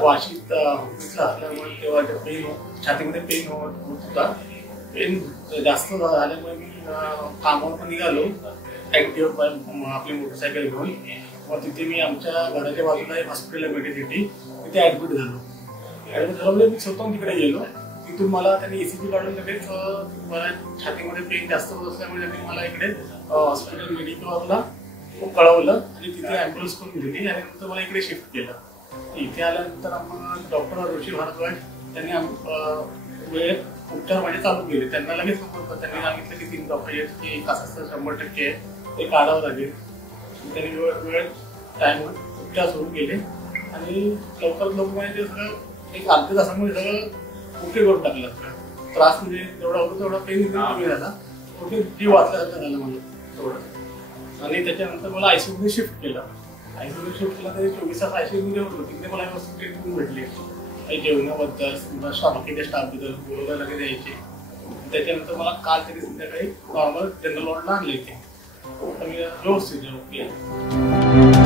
वाशीत असल्यामुळे तेव्हा पेन छातीमध्ये पेन होत होता. पेन जास्त झाल्यामुळे मी कामावर पण निघालो ॲक्टिव्ह आपली मोटरसायकल घेऊन. मग तिथे मी आमच्या घराच्या बाजूला एक हॉस्पिटल आहे मेडिसिटी, तिथे ॲडमिट झालो. ॲडमिट झाल्यामुळे मी स्वतःहून तिकडे गेलो. तिथून मला त्यांनी ECG काढून लगेच मला छातीमध्ये पेन जास्त होत असल्यामुळे त्यांनी मला इकडे हॉस्पिटल मेडिकलला कळवलं आणि तिथे ॲम्ब्युलन्स करून दिली आणि नंतर मला इकडे शिफ्ट केलं. इथे आल्यानंतर आपण डॉक्टर ऋषी भारद्वाज त्यांनी वेळेत उपचार माझे चालू केले. त्यांना लगेच त्यांनी सांगितलं की 3 डॉक्टर आहेत की कासाचं 100% ते काढावं लागेल. त्यांनी वेळ टाईम उपचार सुरू केले आणि लवकरात लवकर ते सगळं एक अर्ध्या तासामध्ये सगळं ओके करून टाकलं. त्रास म्हणजे जेवढा होतो तेवढा पेन कमी झाला. ओके जीव वाचल्यासारखं झालं मला तेवढं. आणि त्याच्यानंतर मला ICU मध्ये शिफ्ट केलं. ICU शिफ्ट केला तरी 24 तास ICU मध्ये होतो. तिथे मला व्यवस्थित ट्रीटमेंट भेटली. काही जेवणाबद्दल बाकीच्या स्टाफबद्दल बोलायला लगेच यायचे. त्याच्यानंतर मला काल तरी संध्याकाळी नॉर्मल जनरल वॉर्डला आणले. ते मी व्यवस्थित ओके.